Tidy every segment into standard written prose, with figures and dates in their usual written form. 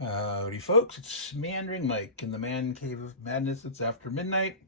Howdy, folks. It's Meandering Mike in the Man Cave of Madness. It's after midnight,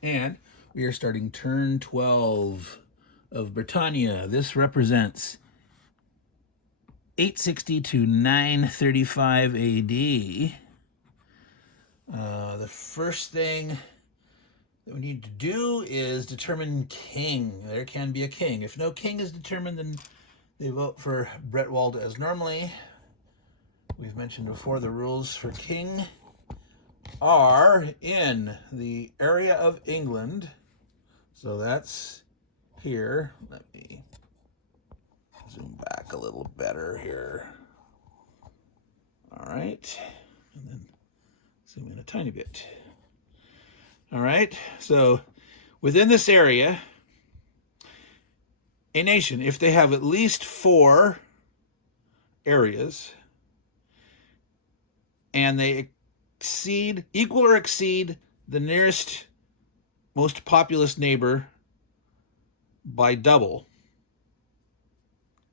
and we are starting turn 12 of Britannia. This represents 860 to 935 AD. The first thing that we need to do is determine king. There can be a king. If no king is determined, then they vote for Bretwald as normally. We've mentioned before the rules for king are in the area of England. So that's here. Let me zoom back a little better here. All right. And then zoom in a tiny bit. All right. So within this area, a nation, if they have at least 4 areas, and they equal or exceed the nearest most populous neighbor by double,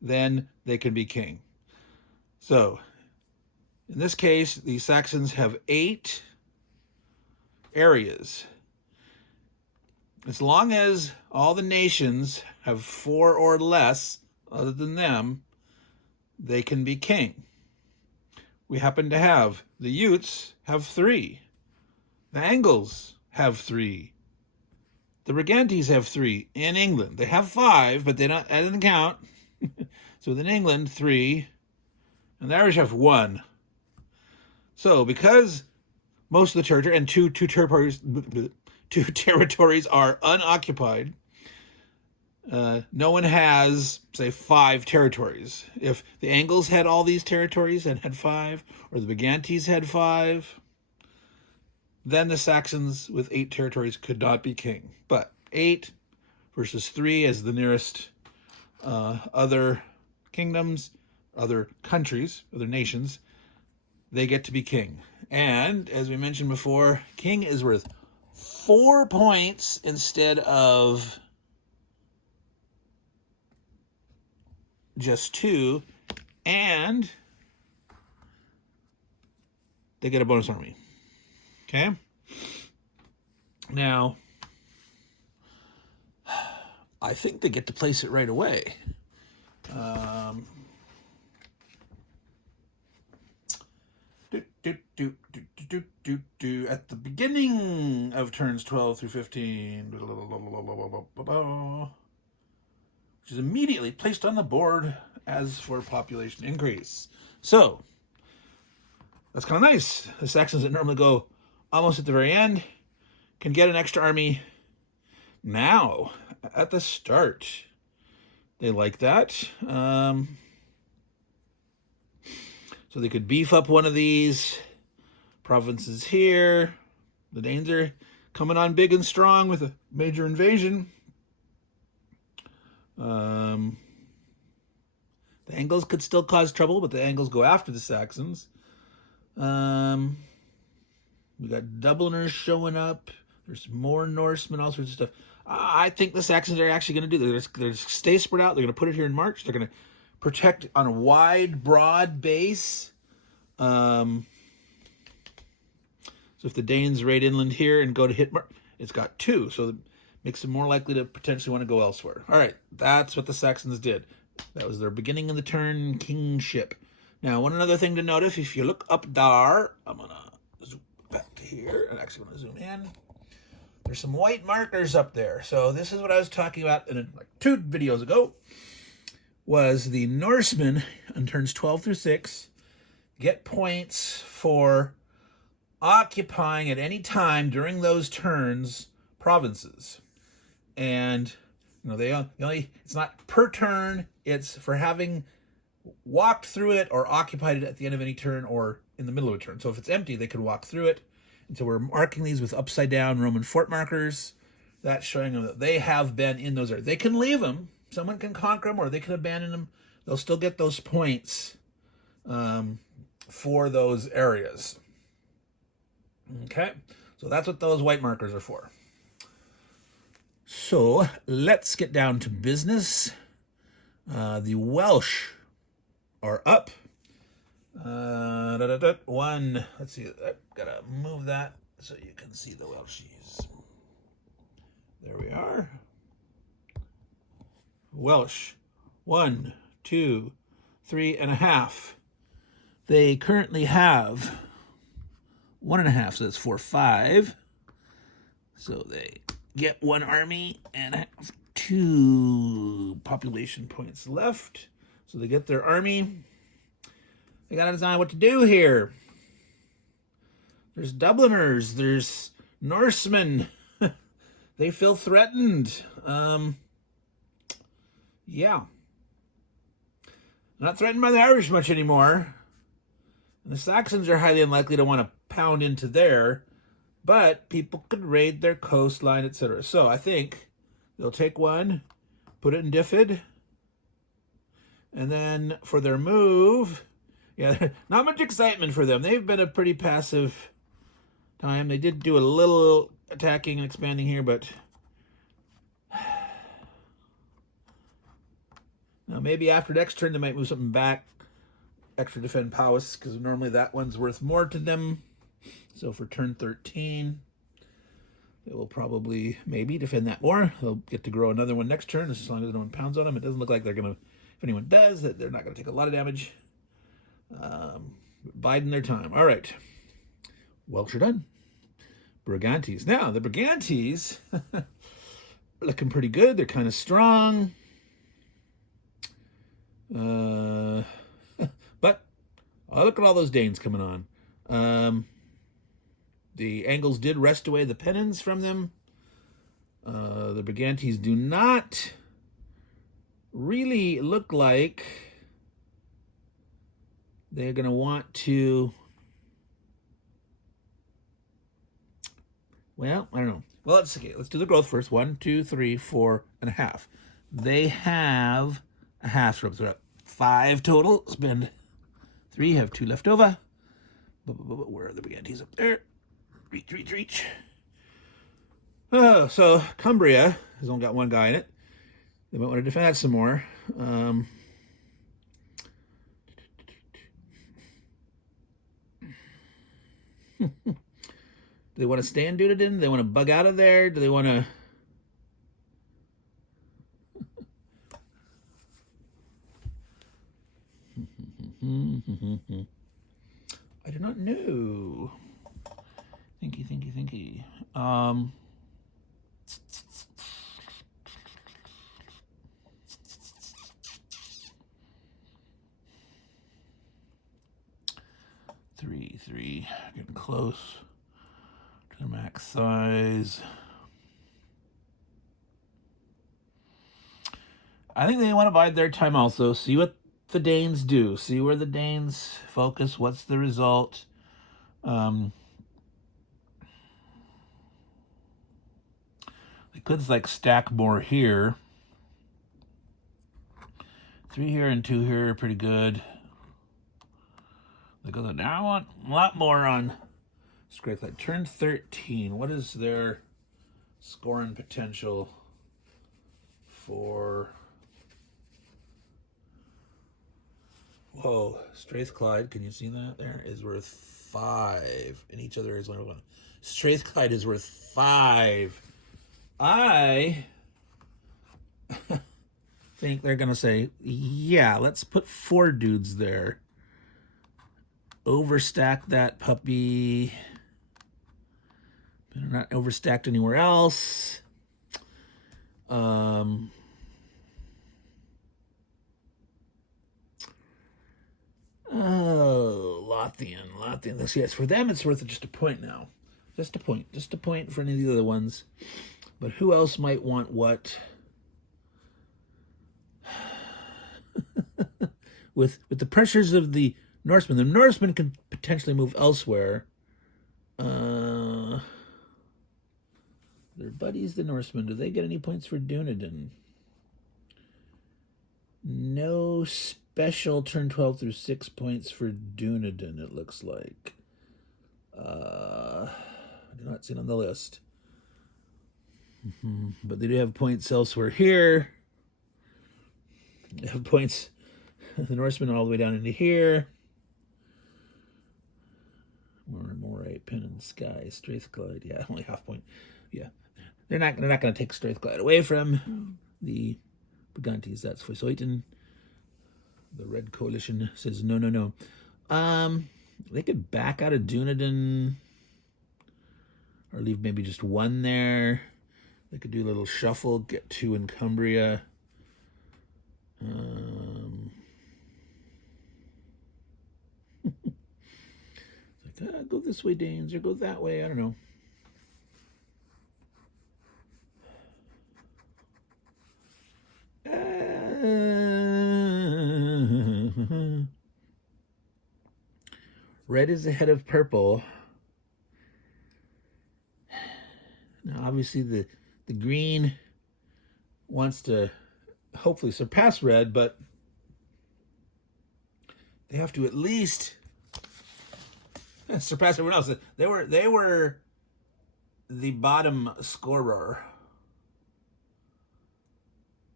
then they can be king. So, in this case, the Saxons have 8 areas. As long as all the nations have 4 or less, other than them, they can be king. We happen to have the Utes have 3. The Angles have 3. The Brigantes have 3 in England. They have 5, but that doesn't count. So within England, 3. And the Irish have 1. So because most of the territory and two territories are unoccupied, no one has, say, 5 territories. If the Angles had all these territories and had 5, or the Brigantes had 5, then the Saxons with 8 territories could not be king. But 8 versus 3 as the nearest other kingdoms, other countries, other nations, they get to be king. And as we mentioned before, king is worth 4 points instead of just 2, and they get a bonus army. Okay? Now, I think they get to place it right away. At the beginning of turns 12 through 15, which is immediately placed on the board as for population increase. So, that's kind of nice. The Saxons that normally go almost at the very end can get an extra army now, at the start. They like that. So they could beef up one of these provinces here. The Danes are coming on big and strong with a major invasion. The Angles could still cause trouble, but the Angles go after the Saxons. We got Dubliners showing up. There's more Norsemen, all sorts of stuff. I think the Saxons are actually going to do this. They're going to stay spread out. They're going to put it here in March. They're going to protect on a wide, broad base. So if the Danes raid inland here and go to hit March, it's got 2. So it makes them more likely to potentially want to go elsewhere. All right, that's what the Saxons did. That was their beginning of the turn kingship. Now, one other thing to note, if you look up there, I'm going to zoom back to here. I'm actually going to zoom in. There's some white markers up there. So this is what I was talking about in like 2 videos ago, was the Norsemen on turns 12 through 6 get points for occupying at any time during those turns provinces. And they only it's not per turn, it's for having walked through it or occupied it at the end of any turn or in the middle of a turn. So if it's empty, they could walk through it. And so we're marking these with upside down Roman fort markers. That's showing them that they have been in those areas. They can leave them. Someone can conquer them or they can abandon them. They'll still get those points for those areas. Okay, so that's what those white markers are for. So let's get down to business. The Welsh are up. One. Let's see. I've got to move that so you can see the Welshies. There we are. Welsh. 1, 2, 3.5. They currently have 1.5, so that's 4, 5. So they get 1 army and have 2 population points left. So they get their army. They got to decide what to do here. There's Dubliners. There's Norsemen. They feel threatened. Yeah. Not threatened by the Irish much anymore. And the Saxons are highly unlikely to want to pound into there, but people could raid their coastline, etc. So I think they'll take 1, put it in Diffid, and then for their move, yeah, not much excitement for them. They've been a pretty passive time. They did do a little attacking and expanding here, but now maybe after next turn they might move something back. Extra defend Powys, because normally that one's worth more to them. So for turn 13, they will probably maybe defend that more. They'll get to grow another one next turn as long as no one pounds on them. It doesn't look like they're going to, if anyone does, that they're not going to take a lot of damage. Biding their time. All right. Welsh are done. Brigantes. Now, the Brigantes are looking pretty good. They're kind of strong. But look at all those Danes coming on. The Angles did wrest away the pennons from them. The Brigantes do not really look like they're going to want to... Well, I don't know. Well, let's do the growth first. 1, 2, 3, 4.5. They have a half, so they're at 5 total. Spend 3, have 2 left over. Where are the Brigantes? Up there. Reach. Oh, so Cumbria has only got 1 guy in it. They might want to defend that some more. Do they want to stay in Dunedin? Do they want to bug out of there? Do they want to... I do not know. Thinky. 3, getting close to their max size. I think they want to bide their time also. See what the Danes do. See where the Danes focus. What's the result? They could like stack more here. 3 here and 2 here are pretty good. They go, now I want a lot more on Strathclyde. Turn 13. What is their scoring potential for... Whoa, Strathclyde, can you see that there? Is worth 5. And each other is 1. Strathclyde is worth 5. I think they're going to say, yeah, let's put 4 dudes there. Overstack that puppy. They're not overstacked anywhere else. Oh, Lothian. Yes, for them it's worth just a point now. Just a point for any of the other ones. But who else might want what? With the pressures of the Norsemen can potentially move elsewhere. Their buddies, the Norsemen, do they get any points for Dunedin? No special turn 12 through 6 points for Dunedin, it looks like. I do not see it on the list. But they do have points elsewhere here. They have points, the Norsemen all the way down into here. Moray, Pin and Sky, Strathclyde. Yeah, only half point. Yeah, they're not going to take Strathclyde away from the Brigantes. That's Foysoitin. The Red Coalition says no, no, no. They could back out of Dunedin, or leave maybe just one there. They could do a little shuffle, get 2 in Cumbria. It's like, go this way, Danes, or go that way. I don't know. Red is ahead of purple. Now, obviously, the green wants to hopefully surpass red, but they have to at least surpass everyone else. They were the bottom scorer,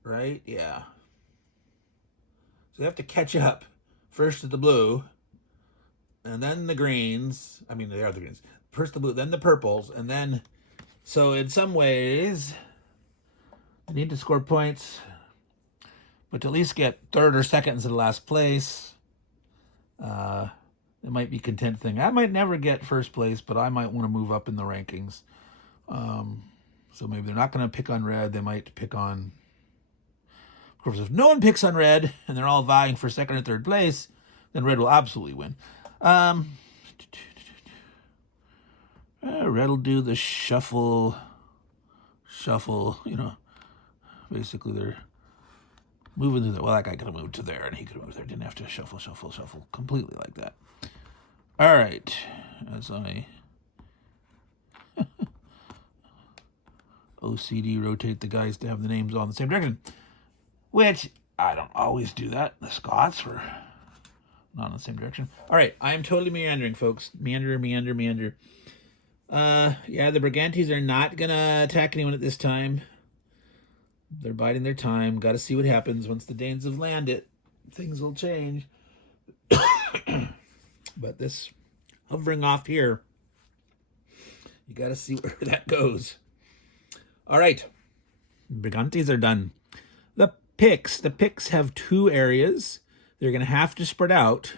right? Yeah. So they have to catch up first to the blue, and then the greens. I mean, they are the greens. First the blue, then the purples, and then. So in some ways, they need to score points, but to at least get third or second instead of last place. It might be a content thing. I might never get first place, but I might want to move up in the rankings. So maybe they're not going to pick on red. They might pick on... Of course, if no one picks on red and they're all vying for second or third place, then red will absolutely win. Red will do the shuffle, you know. Basically, they're moving to the... Well, that guy could have moved to there, and he could have moved there. Didn't have to shuffle completely like that. All right. As I OCD rotate the guys to have the names all in the same direction, which I don't always do that. The Scots were not in the same direction. All right. I am totally meandering, folks. Meander. Yeah, the Brigantes are not going to attack anyone at this time. They're biding their time. Got to see what happens. Once the Danes have landed, things will change. But this hovering off here, you got to see where that goes. All right. Brigantes are done. The Picts have 2 areas. They're going to have to spread out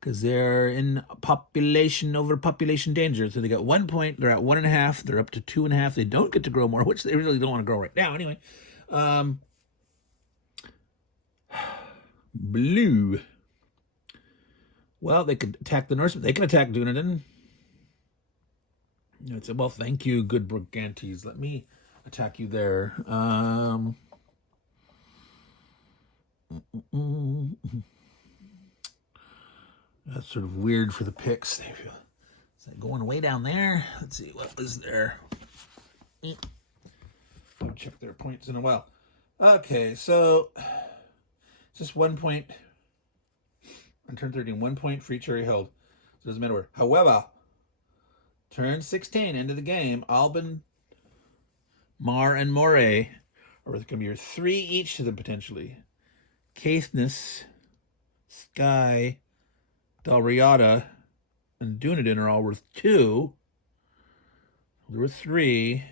because they're in overpopulation danger. So they got 1 point. They're at 1.5. They're up to 2.5. They don't get to grow more, which they really don't want to grow right now. Anyway, blue. Well, they could attack the Norsemen. They can attack Dunedin. I'd say, well, thank you, good Brigantes. Let me attack you there. That's sort of weird for the Picts. They feel it's like going way down there. Let's see, what was there? I'll check their points in a while. Okay, so just 1 point on turn 13. 1 point for each area held. So it doesn't matter where. However, turn 16 into the game, Alban, Mar, and Moray are going to be 3 each to them potentially. Caithness, Skye, Dalriada, and Dunedin are all worth 2. There were 3.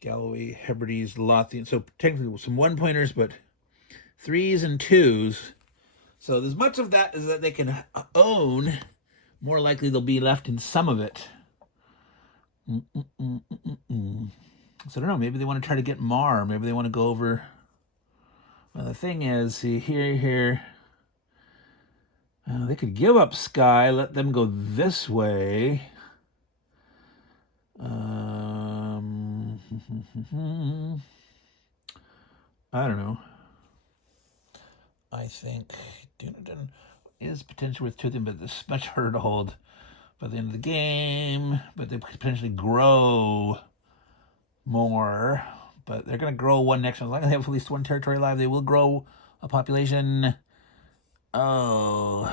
Galloway, Hebrides, Lothian. So technically some 1-pointers, but 3s and 2s. So as much of that as that they can own, more likely they'll be left in some of it. So I don't know. Maybe they want to try to get Mar. Maybe they want to go over. Well, the thing is, see here. They could give up Skye, let them go this way. I don't know. I think Dunedin is potentially worth 2 of them, but it's much harder to hold by the end of the game. But they could potentially grow more. But they're going to grow one next one. As long as they have at least 1 territory alive, they will grow a population. Oh.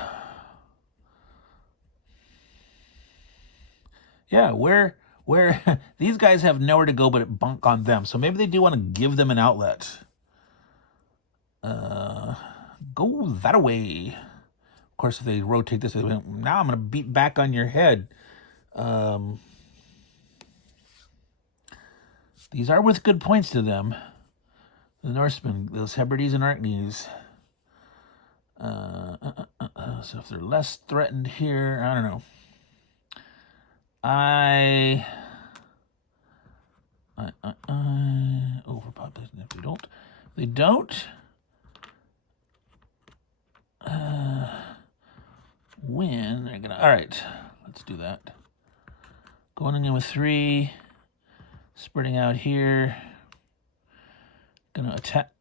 Yeah, where these guys have nowhere to go but bunk on them. So maybe they do want to give them an outlet. Go that way. Of course, if they rotate this, now I'm going to beat back on your head. These are worth good points to them. The Norsemen, those Hebrides and Orkneys. So if they're less threatened here, I don't know. Overpopulation. If they don't win, they're gonna. All right, let's do that. Going in with 3, spreading out here. Gonna attack,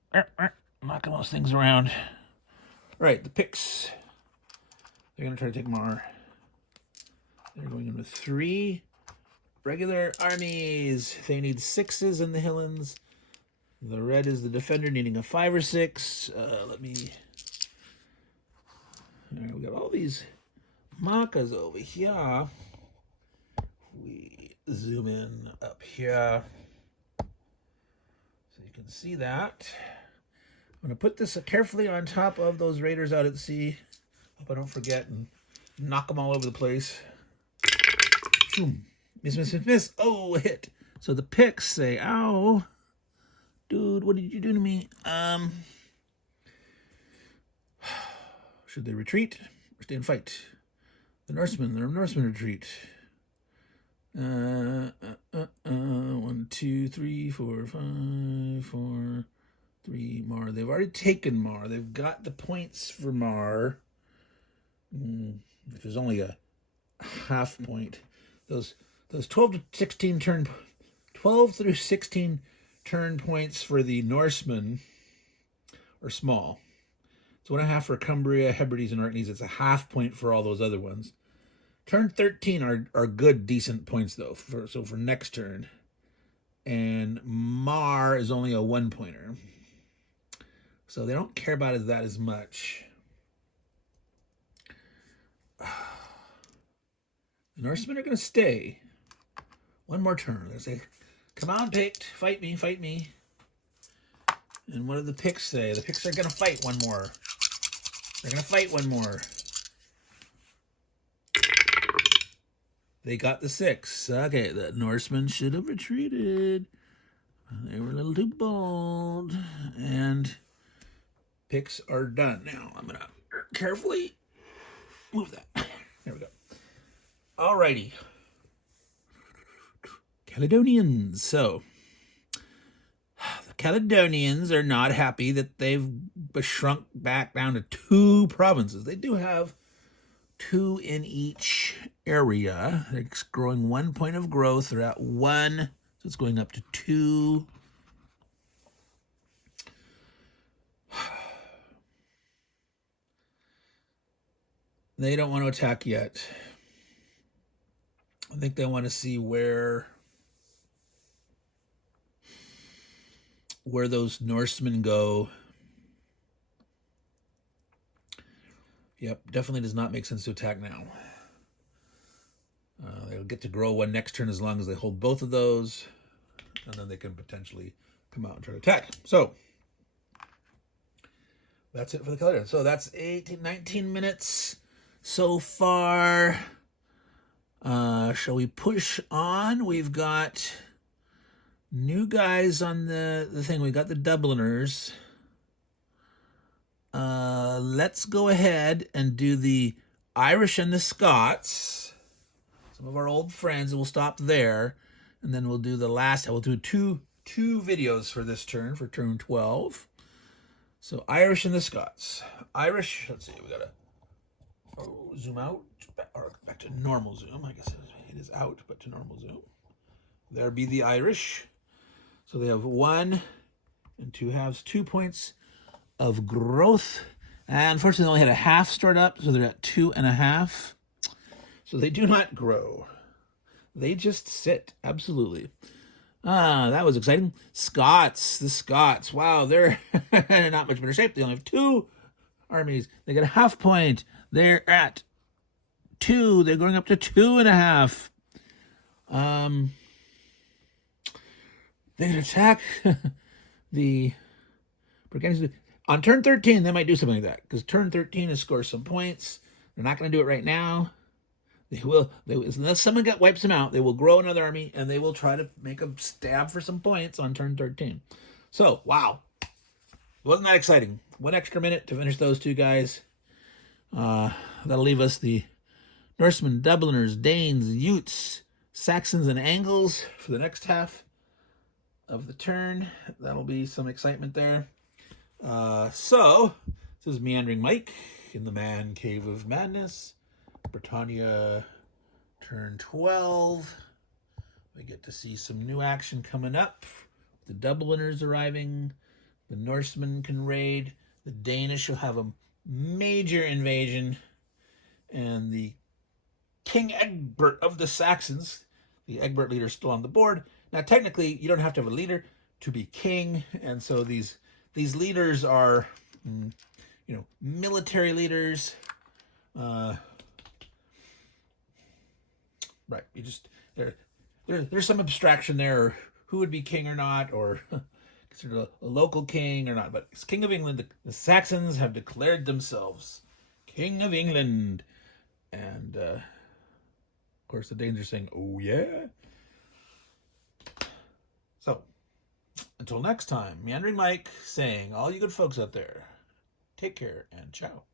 knocking those things around. All right, the Picts. They're gonna try to take Mar. They're going in with 3 regular armies. They need 6s in the Hillens. The red is the defender needing a 5 or 6. All right, we got all these Makas over here. We zoom in up here so you can see that. I'm going to put this carefully on top of those raiders out at sea. Hope I don't forget and knock them all over the place. Boom. Miss, miss, miss, miss. Oh, a hit. So the Picts say, ow. Dude, what did you do to me? Should they retreat or stay and fight? The Norsemen retreat. 1, 2, 3, 4, 5, 4, 3, Mar. They've already taken Mar. They've got the points for Mar. Which is only a half point. Those 12 through 16 turn points for the Norsemen are small. It's 1.5 for Cumbria, Hebrides, and Orkneys. It's a half point for all those other ones. Turn 13 are good, decent points, though, for next turn. And Mar is only a 1-pointer. So they don't care about that as much. The Norsemen are going to stay. One more turn. They're going to say, come on, Pict, fight me, fight me. And what do the Picts say? The Picts are going to fight one more. They're going to fight one more. They got the 6. Okay, the Norsemen should have retreated. They were a little too bold. And Picts are done. Now, I'm going to carefully move that. There we go. Alrighty. Caledonians. So, the Caledonians are not happy that they've shrunk back down to 2 provinces. They do have 2 in each area. They're growing 1 point of growth. They're at 1, so it's going up to 2. They don't want to attack yet. I think they want to see where those Norsemen go. Yep, definitely does not make sense to attack now. They'll get to grow 1 next turn as long as they hold both of those, and then they can potentially come out and try to attack. So that's it for the color. So that's 19 minutes so far. Shall we push on? We've got new guys on the thing. We got the Dubliners. Let's go ahead and do the Irish and the Scots. Some of our old friends, and we'll stop there. And then we'll do the last. We'll do two videos for this turn, for turn 12. So Irish and the Scots. Irish, let's see, we gotta zoom out, or back to normal zoom. I guess it is out, but to normal zoom. There be the Irish. So they have 1 and 2 halves, 2 points of growth. And unfortunately, they only had a half start up, so they're at 2.5. So they do not grow. They just sit, absolutely. That was exciting. Scots, the Scots. Wow, they're in not much better shape. They only have 2 armies. They get a half point. They're at 2. They're going up to 2.5. They can attack the Britannia. On turn 13, they might do something like that, because turn 13 is score some points. They're not going to do it right now. Unless someone wipes them out, they will grow another army, and they will try to make a stab for some points on turn 13. So, wow. Wasn't that exciting? 1 extra minute to finish those 2 guys. That'll leave us the Norsemen, Dubliners, Danes, Utes, Saxons, and Angles for the next half of the turn. That'll be some excitement there. So, this is Meandering Mike in the Man Cave of Madness. Britannia, turn 12. We get to see some new action coming up. The Dubliners arriving. The Norsemen can raid. The Danish will have a major invasion. And the King Egbert of the Saxons, the Egbert leader, is still on the board. Now, technically, you don't have to have a leader to be king. And so these leaders are, military leaders. Right, you just there's some abstraction there, who would be king or not, or considered a local king or not. But it's King of England. The Saxons have declared themselves King of England, and of course the Danes are saying, "Oh yeah." So until next time, Meandering Mike saying, all you good folks out there, take care and ciao.